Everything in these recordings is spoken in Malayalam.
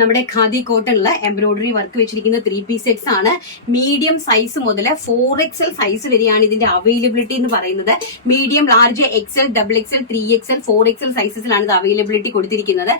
നമ്മുടെ ഖാദി കോട്ടണില് എംബ്രോയിഡറി വർക്ക് വെച്ചിരിക്കുന്ന 3-piece സെറ്റ്സ് ആണ്. മീഡിയം സൈസ് മുതൽ 4XL സൈസ് വരെയാണ് ഇതിന്റെ അവൈലബിലിറ്റി എന്ന് പറയുന്നത്. Medium, large, XL, XXL, 3XL, 4XL സൈസസിലാണ് ഇത് അവൈലബിലിറ്റി കൊടുത്തിരിക്കുന്നത്.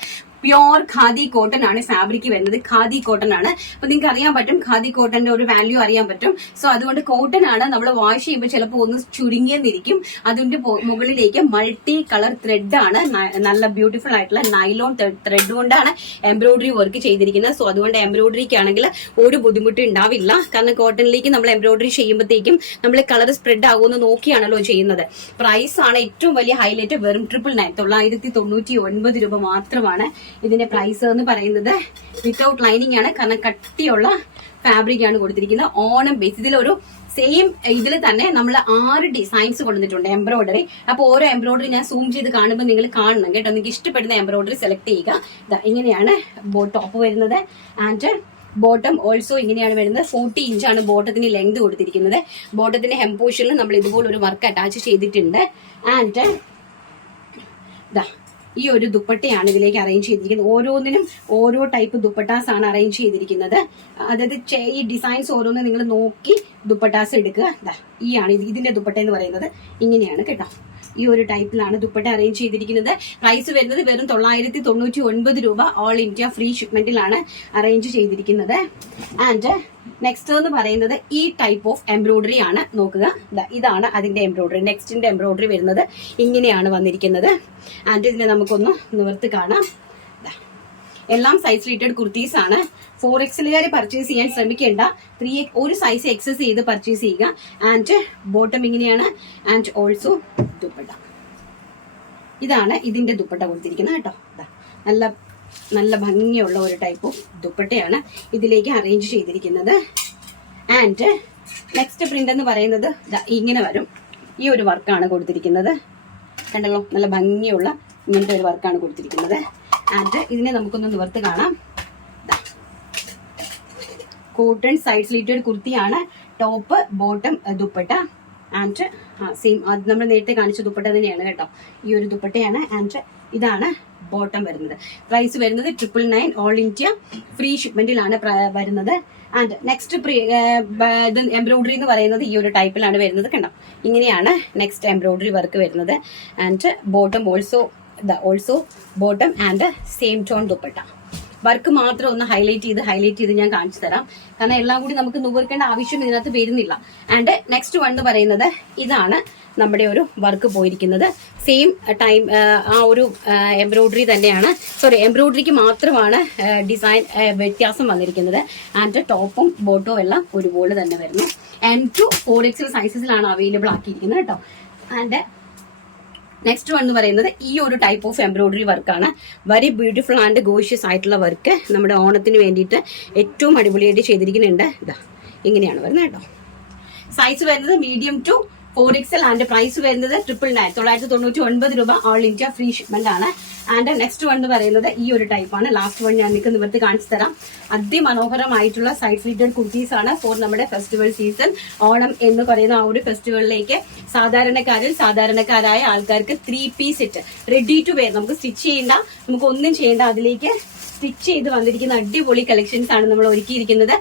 പ്യോർ ഖാദി കോട്ടൺ ആണ് ഫാബ്രിക് വരുന്നത്. ഖാദി കോട്ടൺ ആണ്. അപ്പൊ നിങ്ങൾക്ക് അറിയാൻ പറ്റും ഖാദി കോട്ടന്റെ ഒരു വാല്യൂ അറിയാൻ പറ്റും. സോ അതുകൊണ്ട് കോട്ടൺ ആണ്. നമ്മൾ വാഷ് ചെയ്യുമ്പോൾ ചിലപ്പോൾ ഒന്ന് ചുരുങ്ങിയെന്നിരിക്കും. അതിന്റെ മുകളിലേക്ക് മൾട്ടി കളർ ത്രെഡ് ആണ്, നല്ല ബ്യൂട്ടിഫുൾ ആയിട്ടുള്ള നൈലോൺ ത്രെഡ് കൊണ്ടാണ് എംബ്രോയിഡറി വർക്ക് ചെയ്തിരിക്കുന്നത്. സോ അതുകൊണ്ട് എംബ്രോയിഡറിക്ക് ആണെങ്കിൽ ഒരു ബുദ്ധിമുട്ടും ഉണ്ടാവില്ല. കാരണം കോട്ടണിലേക്ക് നമ്മൾ എംബ്രോയിഡറി ചെയ്യുമ്പോഴത്തേക്കും നമ്മൾ കളർ സ്പ്രെഡ് ആകുമെന്ന് നോക്കിയാണല്ലോ ചെയ്യുന്നത്. പ്രൈസ് ആണ് ഏറ്റവും വലിയ ഹൈലൈറ്റ്. വെറും 999 രൂപ മാത്രമാണ് ഇതിന്റെ പ്രൈസ് എന്ന് പറയുന്നത്. വിത്തൗട്ട് ലൈനിങ് ആണ്, കാരണം കട്ടിയുള്ള ഫാബ്രിക് ആണ് കൊടുത്തിരിക്കുന്നത്. ഓണം ബേസ് ഇതിലൊരു സെയിം ഇതിൽ തന്നെ നമ്മൾ 6 ഡിസൈൻസ് കൊണ്ടുവന്നിട്ടുണ്ട് എംബ്രോയിഡറി. അപ്പൊ ഓരോ എംബ്രോയിഡറി ഞാൻ സൂം ചെയ്ത് കാണുമ്പോൾ നിങ്ങൾ കാണണം കേട്ടോ. നിങ്ങൾക്ക് ഇഷ്ടപ്പെടുന്ന എംബ്രോയിഡറി സെലക്ട് ചെയ്യുക. ഇങ്ങനെയാണ് ടോപ്പ് വരുന്നത്. ആൻഡ് ബോട്ടം ഓൾസോ ഇങ്ങനെയാണ് വരുന്നത്. 40 ഇഞ്ചാണ് ബോട്ടത്തിന് ലെങ്ത് കൊടുത്തിരിക്കുന്നത്. ബോട്ടത്തിന്റെ ഹെം പോർഷനിൽ നമ്മൾ ഇതുപോലെ ഒരു വർക്ക് അറ്റാച്ച് ചെയ്തിട്ടുണ്ട്. ആൻഡ് ഈ ഒരു ദുപ്പട്ടയാണ് ഇതിലേക്ക് അറേഞ്ച് ചെയ്തിരിക്കുന്നത്. ഓരോന്നിനും ഓരോ ടൈപ്പ് ദുപ്പട്ടാസ് ആണ് അറേഞ്ച് ചെയ്തിരിക്കുന്നത്. അതായത് ഈ ഡിസൈൻസ് ഓരോന്നും നിങ്ങൾ നോക്കി ദുപ്പട്ടാസ് എടുക്കുക. ഈ ആണ് ഇതിന്റെ ദുപ്പട്ട എന്ന് പറയുന്നത്. ഇങ്ങനെയാണ് കേട്ടോ. ഈ ഒരു ടൈപ്പിലാണ് ദുപ്പട്ട അറേഞ്ച് ചെയ്തിരിക്കുന്നത്. പ്രൈസ് വരുന്നത് വെറും 999 രൂപ. ഓൾ ഇന്ത്യ ഫ്രീ ഷിപ്മെന്റിലാണ് അറേഞ്ച് ചെയ്തിരിക്കുന്നത്. ആൻഡ് നെക്സ്റ്റ് എന്ന് പറയുന്നത് ഈ ടൈപ്പ് ഓഫ് എംബ്രോയിഡറി ആണ്. നോക്കുക, ഇതാണ് അതിന്റെ എംബ്രോയിഡറി. നെക്സ്റ്റിന്റെ എംബ്രോയിഡറി വരുന്നത് ഇങ്ങനെയാണ് വന്നിരിക്കുന്നത്. ആൻഡ് ഇതിനെ നമുക്കൊന്ന് നിവർത്തി കാണാം. എല്ലാം സൈസ് റേറ്റഡ് കുർത്തീസ് ആണ്. 4XL പർച്ചേസ് ചെയ്യാൻ ശ്രമിക്കേണ്ട. ഒരു സൈസ് എക്സസ് ചെയ്ത് പർച്ചേസ് ചെയ്യുക. ആൻഡ് ബോട്ടം ഇങ്ങനെയാണ്. And also dupatta. ഇതാണ് ഇതിന്റെ ദുപ്പട്ട കൊടുത്തിരിക്കുന്നത് കേട്ടോ. നല്ല നല്ല ഭംഗിയുള്ള ഒരു ടൈപ്പ് ഓഫ് ദുപ്പട്ടയാണ് ഇതിലേക്ക് അറേഞ്ച് ചെയ്തിരിക്കുന്നത്. ആൻഡ് നെക്സ്റ്റ് പ്രിന്റ് എന്ന് പറയുന്നത് ഇങ്ങനെ വരും. ഈ ഒരു വർക്കാണ് കൊടുത്തിരിക്കുന്നത്. കണ്ടല്ലോ, നല്ല ഭംഗിയുള്ള ഇങ്ങനത്തെ ഒരു വർക്കാണ് കൊടുത്തിരിക്കുന്നത്. ആൻഡ് ഇതിനെ നമുക്കൊന്ന് നിവർത്തി കാണാം. കോട്ടൺ സൈഡ് സ്ലീറ്റഡ് കുർത്തിയാണ്. Top, bottom, dupatta. And same നമ്മൾ നേരത്തെ കാണിച്ച ദുപ്പട്ട തന്നെയാണ് കേട്ടോ. ഈ ഒരു ദുപ്പട്ടയാണ്. ആൻഡ് ഇതാണ് ബോട്ടം വരുന്നത്. പ്രൈസ് വരുന്നത് 999. ഓൾ ഇന്ത്യ ഫ്രീ ഷിപ്മെന്റിലാണ് വരുന്നത്. ആൻഡ് നെക്സ്റ്റ് എംബ്രോയിഡറി എന്ന് പറയുന്നത് ഈ ഒരു ടൈപ്പിലാണ് വരുന്നത്. കണ്ടോ, ഇങ്ങനെയാണ് നെക്സ്റ്റ് എംബ്രോയിഡറി വർക്ക് വരുന്നത്. And bottom also bottom and same tone dupatta. Work മാത്രം ഒന്ന് ഹൈലൈറ്റ് ചെയ്ത് ഞാൻ കാണിച്ചു തരാം. കാരണം എല്ലാം കൂടി നമുക്ക് നുവർക്കേണ്ട ആവശ്യം ഇതിനകത്ത് വരുന്നില്ല. ആൻഡ് നെക്സ്റ്റ് വൺ എന്ന് പറയുന്നത് ഇതാണ് നമ്മുടെ ഒരു വർക്ക് പോയിരിക്കുന്നത്. സെയിം ടൈം ആ ഒരു എംബ്രോയിഡറി തന്നെയാണ്. എംബ്രോയിഡറിക്ക് മാത്രമാണ് ഡിസൈൻ വ്യത്യാസം വന്നിരിക്കുന്നത്. ആൻഡ് ടോപ്പും ബോട്ടവും എല്ലാം ഒരുപോലെ തന്നെ വരുന്നു. M to 4XL സൈസസിലാണ് അവൈലബിൾ ആക്കിയിരിക്കുന്നത് കേട്ടോ. ആൻഡ് നെക്സ്റ്റ് വൺ എന്ന് പറയുന്നത് ഈ ഒരു ടൈപ്പ് ഓഫ് എംബ്രോയിഡറി വർക്കാണ്. വെരി ബ്യൂട്ടിഫുൾ ആൻഡ് ഗോഷ്യസ് ആയിട്ടുള്ള വർക്ക് നമ്മുടെ ഓണത്തിന് വേണ്ടിയിട്ട് ഏറ്റവും അടിപൊളിയായിട്ട് ചെയ്തിരിക്കുന്നുണ്ട്. ഇങ്ങനെയാണ് വരുന്നത് കേട്ടോ. സൈസ് വരുന്നത് medium to 4XL and price വരുന്നത് 999 രൂപ. ഓൾ ഇന്ത്യ ഫ്രീ ഷിപ്മെന്റ് ആണ്. ആൻഡ് നെക്സ്റ്റ് വൺ എന്ന് പറയുന്നത് ഈ ഒരു ടൈപ്പാണ്. ലാസ്റ്റ് വൺ ഞാൻ നിങ്ങൾക്ക് നിവർത്തി കാണിച്ചു തരാം. അതിമനോഹരമായിട്ടുള്ള സൈഡ് സ്ലീറ്റഡ് കുർത്തീസ് ആണ് ഫോർ നമ്മുടെ ഫെസ്റ്റിവൽ സീസൺ. ഓണം എന്ന് പറയുന്ന ആ ഒരു ഫെസ്റ്റിവലിലേക്ക് സാധാരണക്കാരായ ആൾക്കാർക്ക് 3-piece set ready to wear, നമുക്ക് സ്റ്റിച്ച് ചെയ്യേണ്ട, നമുക്ക് ഒന്നും ചെയ്യേണ്ട, അതിലേക്ക് സ്റ്റിച്ച് ചെയ്ത് വന്നിരിക്കുന്ന അടിപൊളി കളക്ഷൻസ് ആണ് നമ്മൾ ഒരുക്കിയിരിക്കുന്നത്.